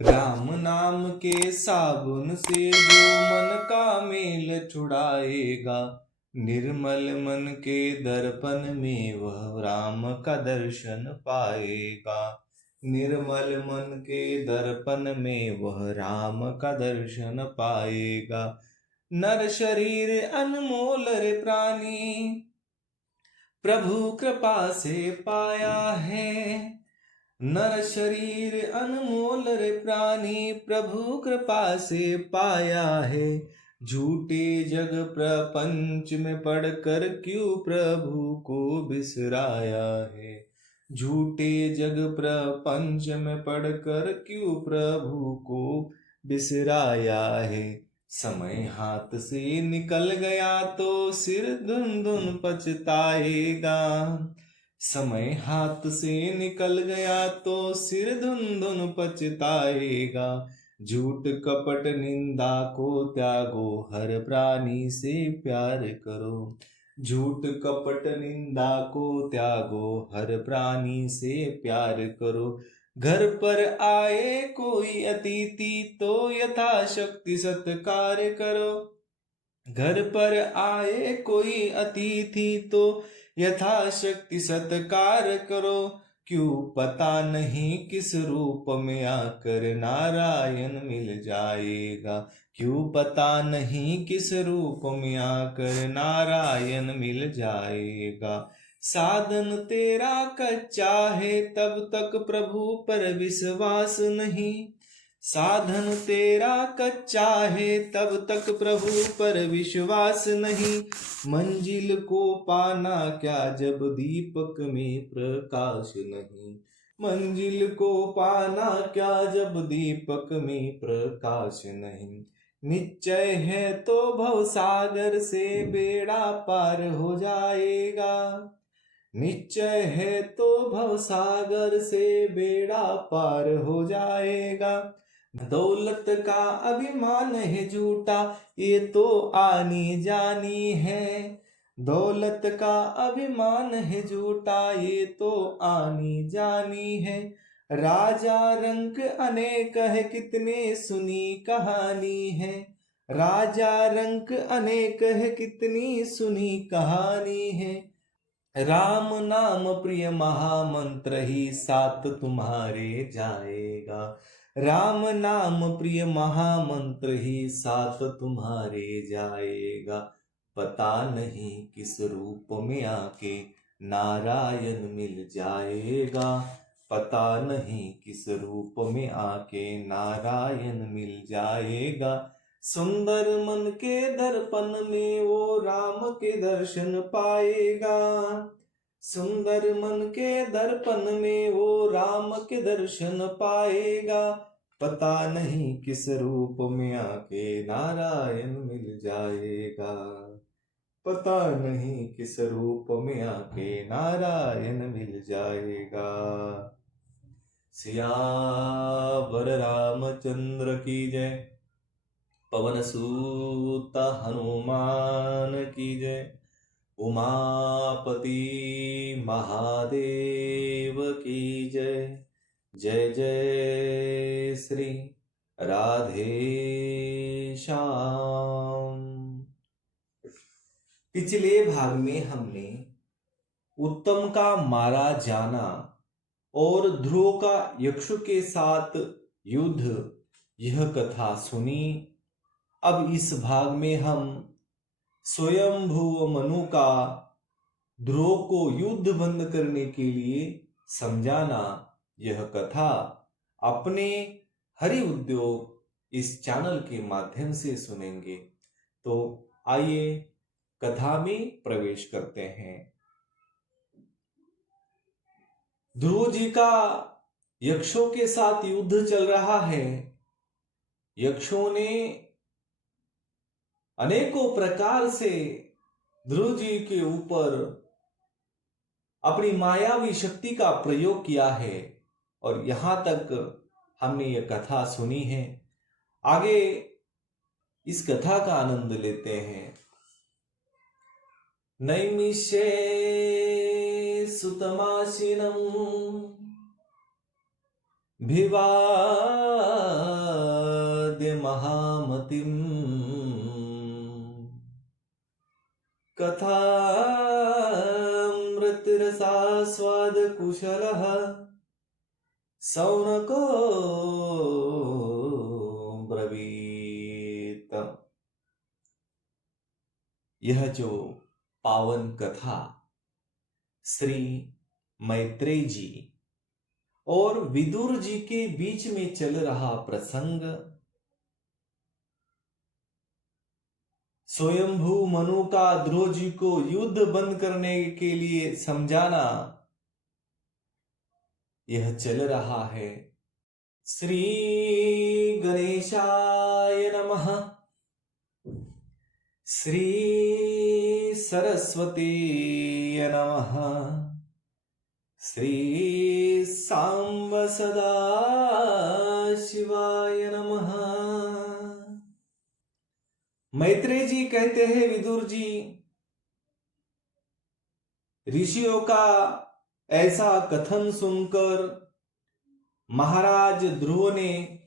राम नाम के साबुन से जो मन का मेल छुड़ाएगा, निर्मल मन के दर्पण में वह राम का दर्शन पाएगा। निर्मल मन के दर्पण में वह राम का दर्शन पाएगा। नर शरीर अनमोल रे प्राणी, प्रभु कृपा से पाया है। नर शरीर अनमोल रे प्राणी, प्रभु कृपा से पाया है। झूठे जग प्रपंच में पढ़कर क्यों प्रभु को बिसराया है। झूठे जग प्रपंच में पढ़कर क्यों प्रभु को बिसराया है। समय हाथ से निकल गया तो सिर धुन धुन पछताएगा। समय हाथ से निकल गया तो सिर धुन धुन पछताएगा। झूठ कपट निंदा को त्यागो, हर प्राणी से प्यार करो। झूठ कपट निंदा को त्यागो, हर प्राणी से प्यार करो। घर पर आए कोई अतिथि तो यथाशक्ति सत्कार करो। घर पर आए कोई अतिथि तो यथाशक्ति सत्कार करो। क्यों पता नहीं किस रूप में आकर नारायण मिल जाएगा। क्यों पता नहीं किस रूप में आकर नारायण मिल जाएगा। साधन तेरा कच्चा है तब तक प्रभु पर विश्वास नहीं। साधन तेरा कच्चा है तब तक प्रभु पर विश्वास नहीं। मंजिल को पाना क्या जब दीपक में प्रकाश नहीं। मंजिल को पाना क्या जब दीपक में प्रकाश नहीं। निश्चय है तो भवसागर से बेड़ा पार हो जाएगा। निश्चय है तो भवसागर से बेड़ा पार हो जाएगा। दौलत का अभिमान है झूठा, ये तो आनी जानी है। दौलत का अभिमान है झूठा, ये तो आनी जानी है। राजा रंक अनेक है कितने सुनी कहानी है। राजा रंक अनेक है कितनी सुनी कहानी है। राम नाम प्रिय महामंत्र ही साथ तुम्हारे जाएगा। राम नाम प्रिय महामंत्र ही साथ तुम्हारे जाएगा। पता नहीं किस रूप में आके नारायण मिल जाएगा। पता नहीं किस रूप में आके नारायण मिल जाएगा। सुंदर मन के दर्पण में वो राम के दर्शन पाएगा। सुंदर मन के दर्पण में वो राम के दर्शन पाएगा। पता नहीं किस रूप में आके नारायण मिल जाएगा। पता नहीं किस रूप में आके नारायण मिल जाएगा। सियावर रामचंद्र की जय। पवन सूत हनुमान की जय। उमापति महादेव की जय। जय जय श्री राधे श्याम। पिछले भाग में हमने उत्तम का मारा जाना और ध्रुव का यक्षु के साथ युद्ध, यह कथा सुनी। अब इस भाग में हम स्वयंभुव मनु का ध्रुव को युद्ध बंद करने के लिए समझाना, यह कथा अपने हरि उद्योग इस चैनल के माध्यम से सुनेंगे। तो आइए कथा में प्रवेश करते हैं। ध्रुव जी का यक्षों के साथ युद्ध चल रहा है। यक्षों ने अनेकों प्रकार से ध्रुव जी के ऊपर अपनी मायावी शक्ति का प्रयोग किया है और यहां तक हमने यह कथा सुनी है। आगे इस कथा का आनंद लेते हैं। नैमिषे सुतमाशिनम् भिवादयन् महामतिम् कथामृतरसास्वादकुशलः शौनको ब्रवीत। यह जो पावन कथा श्री मैत्रेय जी और विदुर जी के बीच में चल रहा प्रसंग, स्वयंभू मनु का ध्रुव जी को युद्ध बंद करने के लिए समझाना, यह चल रहा है। श्री गणेशाय नमः। श्री सरस्वती नमः। श्री सांब सदा शिवाय नमः। मैत्रेय जी कहते हैं, विदुर जी, ऋषियों का ऐसा कथन सुनकर महाराज ध्रुव ने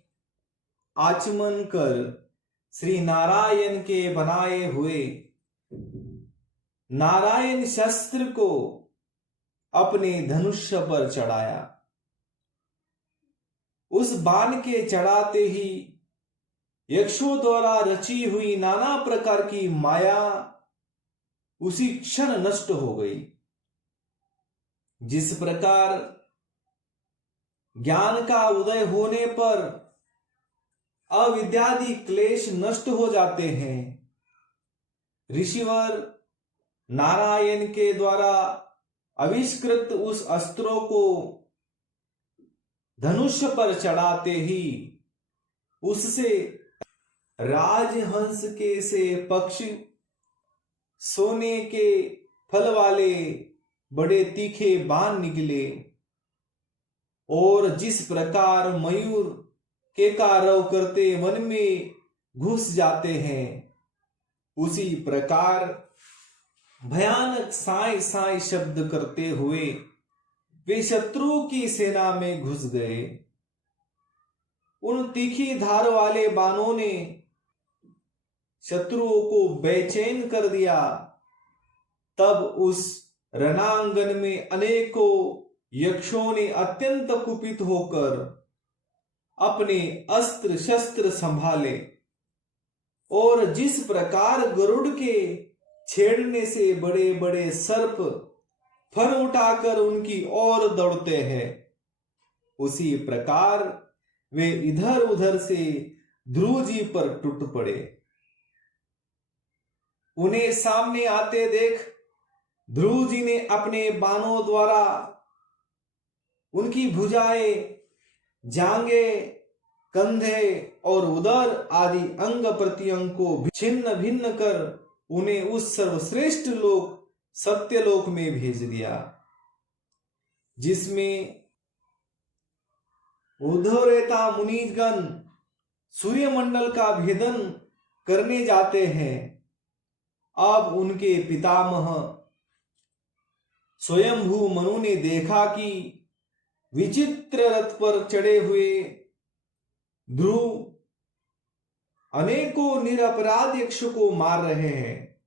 आचमन कर श्री नारायण के बनाए हुए नारायण शस्त्र को अपने धनुष्य पर चढ़ाया। उस बाण के चढ़ाते ही यक्षों द्वारा रची हुई नाना प्रकार की माया उसी क्षण नष्ट हो गई। जिस प्रकार ज्ञान का उदय होने पर अविद्यादि क्लेश नष्ट हो जाते हैं, ऋषिवर नारायण के द्वारा आविष्कृत उस अस्त्रों को धनुष्य पर चढ़ाते ही उससे राजहंस के से पक्षी, सोने के फल वाले बड़े तीखे बाण निकले, और जिस प्रकार मयूर के कारव करते वन में घुस जाते हैं, उसी प्रकार भयानक साय साय शब्द करते हुए वे शत्रुओं की सेना में घुस गए। उन तीखी धार वाले बाणों ने शत्रुओं को बेचैन कर दिया। तब उस रणांगन में अनेकों यक्षों ने अत्यंत कुपित होकर अपने अस्त्र शस्त्र संभाले, और जिस प्रकार गरुड़ के छेड़ने से बड़े बड़े सर्प फन उठाकर उनकी ओर दौड़ते हैं, उसी प्रकार वे इधर उधर से ध्रुव जी पर टूट पड़े। उन्हें सामने आते देख ध्रुव जी ने अपने बाणों द्वारा उनकी भुजाएं, जांघें, कंधे और उदर आदि अंग प्रत्यंग को छिन्न भिन्न कर उन्हें उस सर्वश्रेष्ठ लोक सत्यलोक में भेज दिया, जिसमें उद्धरेता मुनिगण सूर्यमंडल का भेदन करने जाते हैं। अब उनके पितामह स्वयंभू मनु ने देखा कि विचित्र रथ पर चढ़े हुए ध्रुव अनेकों निरपराध यक्ष को मार रहे हैं,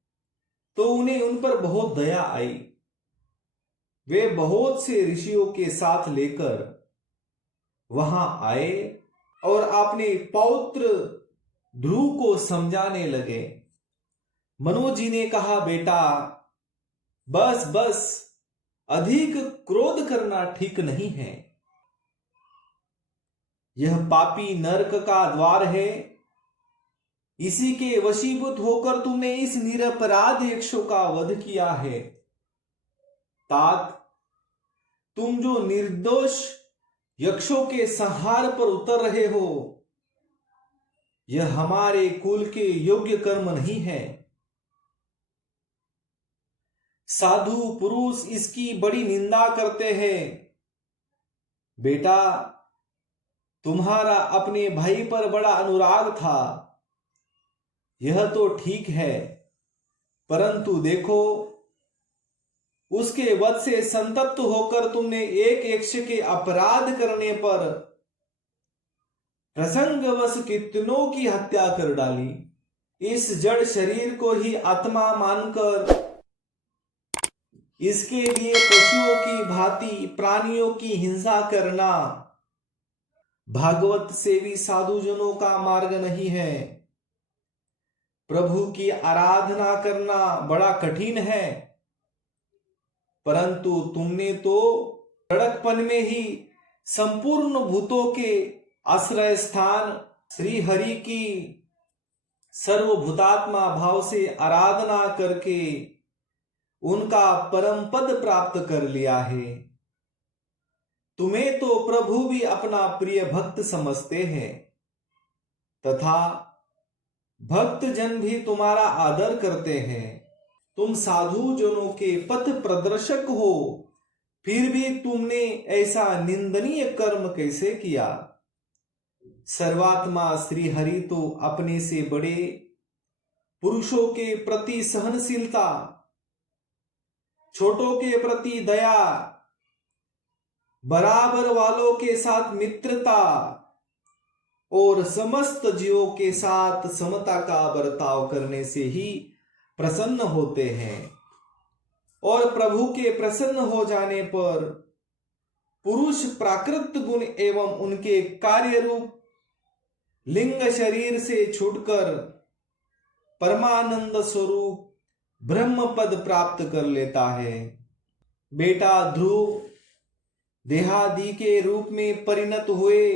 तो उन्हें उन पर बहुत दया आई। वे बहुत से ऋषियों के साथ लेकर वहां आए और अपने पौत्र ध्रुव को समझाने लगे। मनु जी ने कहा, बेटा बस बस, अधिक क्रोध करना ठीक नहीं है। यह पापी नरक का द्वार है, इसी के वशीभूत होकर तुमने इस निरपराध यक्षों का वध किया है। तात, तुम जो निर्दोष यक्षों के संहार पर उतर रहे हो, यह हमारे कुल के योग्य कर्म नहीं है। साधु पुरुष इसकी बड़ी निंदा करते हैं। बेटा, तुम्हारा अपने भाई पर बड़ा अनुराग था, यह तो ठीक है, परंतु देखो, उसके वध से संतप्त होकर तुमने एक यक्ष के अपराध करने पर प्रसंगवश कितनों की हत्या कर डाली। इस जड़ शरीर को ही आत्मा मानकर इसके लिए पशुओं की भांति प्राणियों की हिंसा करना भागवत सेवी साधुजनों का मार्ग नहीं है। प्रभु की आराधना करना बड़ा कठिन है, परंतु तुमने तो लड़कपन में ही संपूर्ण भूतों के आश्रय स्थान श्री हरि की सर्वभूतात्मा भाव से आराधना करके उनका परम पद प्राप्त कर लिया है। तुम्हें तो प्रभु भी अपना प्रिय भक्त समझते हैं तथा भक्त जन भी तुम्हारा आदर करते हैं। तुम साधु जनों के पथ प्रदर्शक हो, फिर भी तुमने ऐसा निंदनीय कर्म कैसे किया। सर्वात्मा श्री हरि तो अपने से बड़े पुरुषों के प्रति सहनशीलता, छोटों के प्रति दया, बराबर वालों के साथ मित्रता और समस्त जीवों के साथ समता का बर्ताव करने से ही प्रसन्न होते हैं। और प्रभु के प्रसन्न हो जाने पर पुरुष प्राकृत गुण एवं उनके कार्य रूप लिंग शरीर से छूटकर परमानंद स्वरूप ब्रह्म पद प्राप्त कर लेता है। बेटा ध्रुव देहादि के रूप में परिणत हुए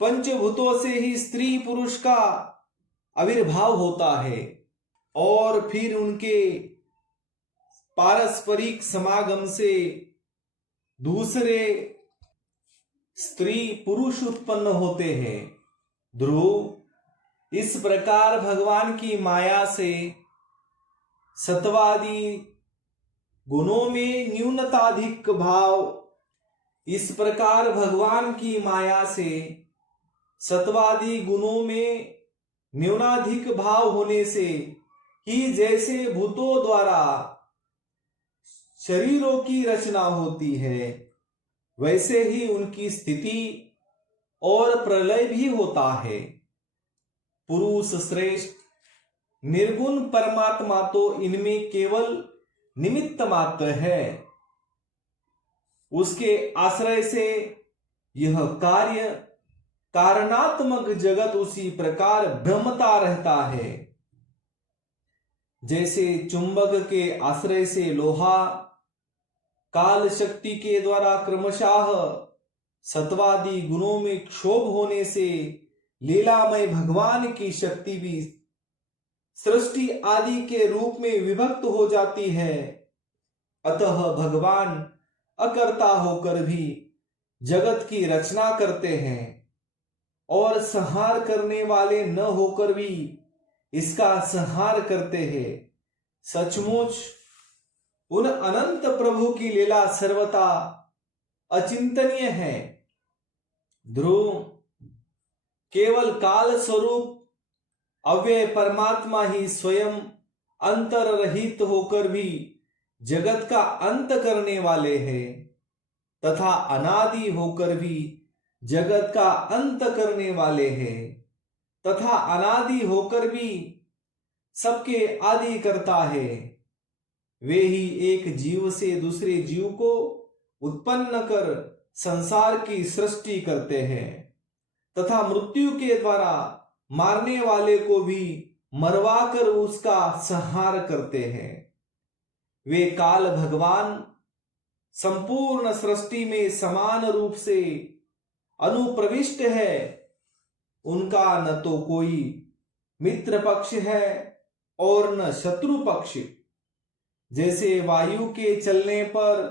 पंचभूतों से ही स्त्री पुरुष का आविर्भाव होता है और फिर उनके पारस्परिक समागम से दूसरे स्त्री पुरुष उत्पन्न होते हैं। ध्रुव इस प्रकार भगवान की माया से सत्वादि गुणों में न्यूनताधिक भाव, इस प्रकार भगवान की माया से सत्वादि गुणों में न्यूनाधिक भाव होने से ही जैसे भूतों द्वारा शरीरों की रचना होती है, वैसे ही उनकी स्थिति और प्रलय भी होता है। पुरुष श्रेष्ठ निर्गुण परमात्मा तो इनमें केवल निमित्त मात्र है। उसके आश्रय से यह कार्य कारणात्मक जगत उसी प्रकार भ्रमता रहता है। जैसे चुंबक के आश्रय से लोहा काल शक्ति के द्वारा क्रमशः सत्वादि गुणों में क्षोभ होने से लीलामय भगवान की शक्ति भी सृष्टि आदि के रूप में विभक्त हो जाती है। अतः भगवान अकर्ता होकर भी जगत की रचना करते हैं और संहार करने वाले न होकर भी इसका संहार करते हैं। सचमुच उन अनंत प्रभु की लीला सर्वथा अचिंतनीय है। ध्रुव केवल काल स्वरूप अव्यय परमात्मा ही स्वयं अंतर रहित होकर भी जगत का अंत करने वाले हैं तथा अनादि होकर भी जगत का अंत करने वाले हैं तथा अनादि होकर भी सबके आदि करता है। वे ही एक जीव से दूसरे जीव को उत्पन्न कर संसार की सृष्टि करते हैं तथा मृत्यु के द्वारा मारने वाले को भी मरवाकर उसका संहार करते हैं। वे काल भगवान संपूर्ण सृष्टि में समान रूप से अनुप्रविष्ट है। उनका न तो कोई मित्र पक्ष है और न शत्रु पक्ष। जैसे वायु के चलने पर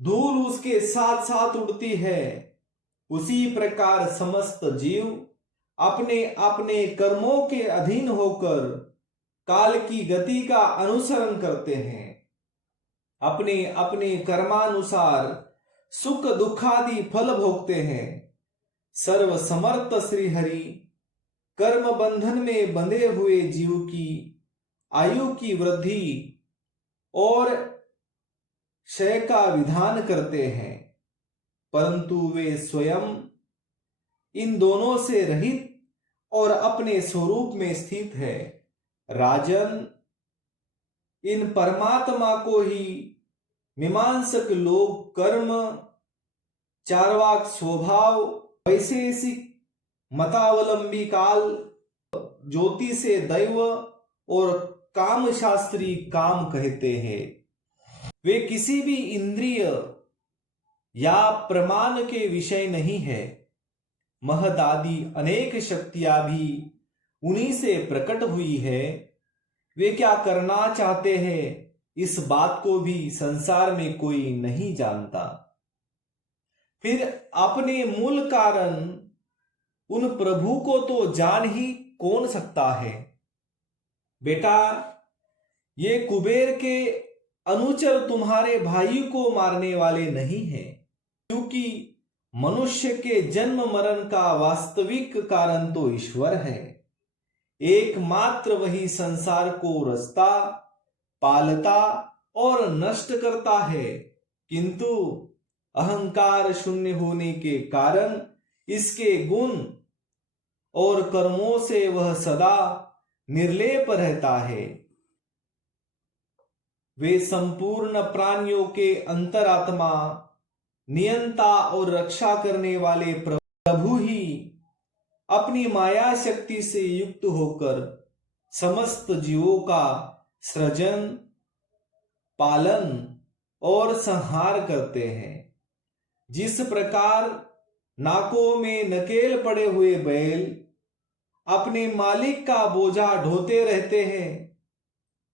धूल उसके साथ साथ उड़ती है, उसी प्रकार समस्त जीव अपने अपने कर्मों के अधीन होकर काल की गति का अनुसरण करते हैं। अपने अपने कर्मानुसार सुख दुखादि फल भोगते हैं। सर्व समर्थ श्री हरि कर्म बंधन में बंधे हुए जीव की आयु की वृद्धि और क्षय का विधान करते हैं, परंतु वे स्वयं इन दोनों से रहित और अपने स्वरूप में स्थित है। राजन, इन परमात्मा को ही मीमांसक लोग कर्म, चार्वाक स्वभाव, वैशेषिक मतावलंबी काल, ज्योति से दैव और काम शास्त्री काम कहते हैं। वे किसी भी इंद्रिय या प्रमाण के विषय नहीं है। महद आदि अनेक शक्तियां भी उन्हीं से प्रकट हुई है। वे क्या करना चाहते हैं इस बात को भी संसार में कोई नहीं जानता। फिर अपने मूल कारण उन प्रभु को तो जान ही कौन सकता है। बेटा, ये कुबेर के अनुचर तुम्हारे भाई को मारने वाले नहीं हैं, क्योंकि मनुष्य के जन्म मरण का वास्तविक कारण तो ईश्वर है। एकमात्र वही संसार को रचता, पालता और नष्ट करता है, किंतु अहंकार शून्य होने के कारण इसके गुण और कर्मों से वह सदा निर्लेप रहता है। वे संपूर्ण प्राणियों के अंतरात्मा, नियंता और रक्षा करने वाले प्रभु ही अपनी माया शक्ति से युक्त होकर समस्त जीवों का सृजन, पालन और संहार करते हैं। जिस प्रकार नाकों में नकेल पड़े हुए बैल अपने मालिक का बोझा ढोते रहते हैं,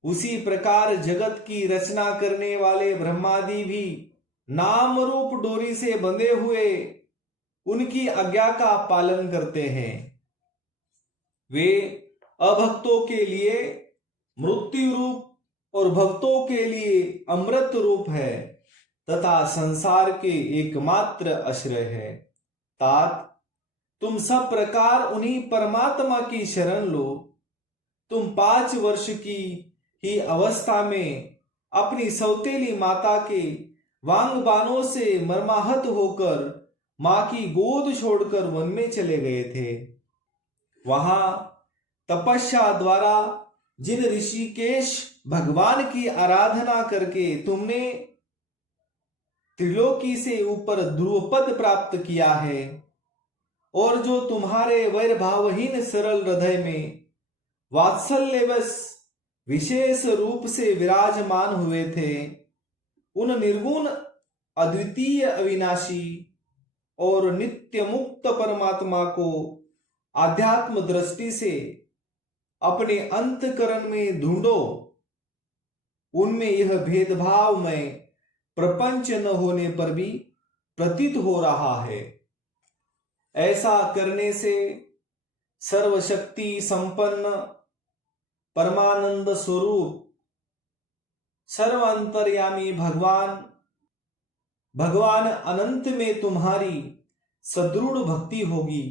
उसी प्रकार जगत की रचना करने वाले ब्रह्मादि भी नाम रूप डोरी से बंधे हुए उनकी आज्ञा का पालन करते हैं। वे अभक्तों के लिए मृत्यु रूप और भक्तों के लिए अमृत रूप है तथा संसार के एकमात्र आश्रय है। तात, तुम सब प्रकार उन्हीं परमात्मा की शरण लो। तुम 5 वर्ष की ही अवस्था में अपनी सौतेली माता के वांग बाणों से मर्माहत होकर मां की गोद छोड़कर वन में चले गए थे। वहां तपस्या द्वारा जिन ऋषिकेश भगवान की आराधना करके तुमने त्रिलोकी से ऊपर ध्रुवपद प्राप्त किया है और जो तुम्हारे वैरभावहीन सरल हृदय में वात्सल्यवश विशेष रूप से विराजमान हुए थे, उन निर्गुण, अद्वितीय, अविनाशी और नित्य मुक्त परमात्मा को आध्यात्म दृष्टि से अपने अंतकरण में ढूंढो। उनमें यह भेदभाव में प्रपंच न होने पर भी प्रतीत हो रहा है। ऐसा करने से सर्वशक्ति संपन्न परमानंद स्वरूप सर्वांतर्यामी भगवान अनंत में तुम्हारी सदृढ़ भक्ति होगी।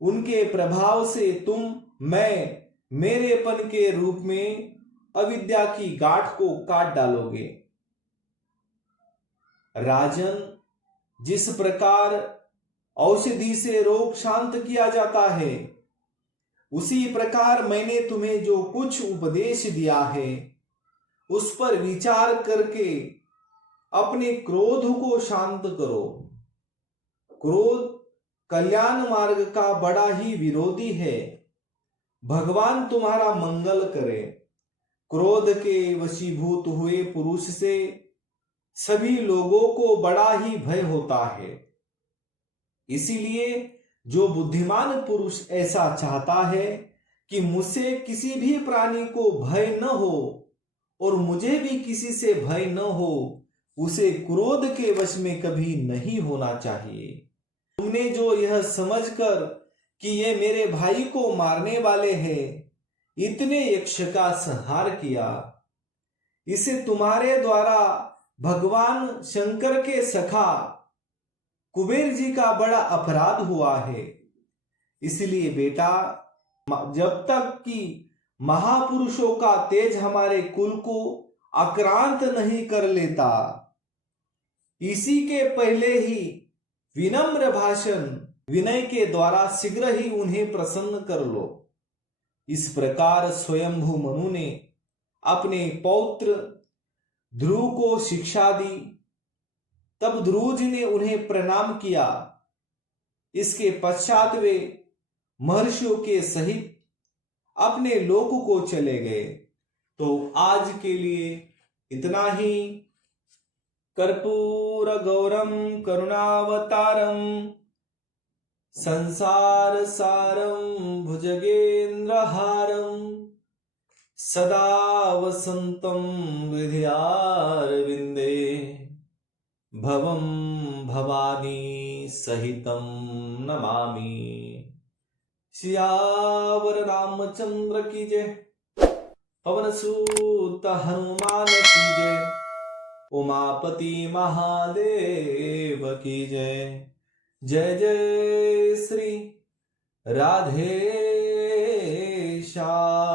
उनके प्रभाव से तुम मैं मेरेपन के रूप में अविद्या की गांठ को काट डालोगे। राजन, जिस प्रकार औषधि से रोग शांत किया जाता है, उसी प्रकार मैंने तुम्हें जो कुछ उपदेश दिया है उस पर विचार करके अपने क्रोध को शांत करो। क्रोध कल्याण मार्ग का बड़ा ही विरोधी है। भगवान तुम्हारा मंगल करे। क्रोध के वशीभूत हुए पुरुष से सभी लोगों को बड़ा ही भय होता है। इसीलिए जो बुद्धिमान पुरुष ऐसा चाहता है कि मुझसे किसी भी प्राणी को भय न हो और मुझे भी किसी से भय न हो, उसे क्रोध के वश में कभी नहीं होना चाहिए। तुमने जो यह समझकर कि ये मेरे भाई को मारने वाले हैं, इतने यक्ष का संहार किया, इसे तुम्हारे द्वारा भगवान शंकर के सखा कुबेर जी का बड़ा अपराध हुआ है। इसलिए बेटा, जब तक कि महापुरुषों का तेज हमारे कुल को आक्रांत नहीं कर लेता, इसी के पहले ही विनम्र भाषण विनय के द्वारा शीघ्र ही उन्हें प्रसन्न कर लो। इस प्रकार स्वयंभू मनु ने अपने पौत्र ध्रुव को शिक्षा दी। तब ध्रुव जी ने उन्हें प्रणाम किया। इसके पश्चात वे महर्षियों के सहित अपने लोक को चले गए। तो आज के लिए इतना ही। कर्पूर गौरम करुणावतारम संसार सारम भुजगेन्द्रहारम सदा वसंतम हृदयारविंदे भवम भवानी सहितं नमामि। सियावर रामचंद्र की जय, पवन सूत हनुमान की जय, उमापति महादेव की जय। जय जय श्री राधे श्याम।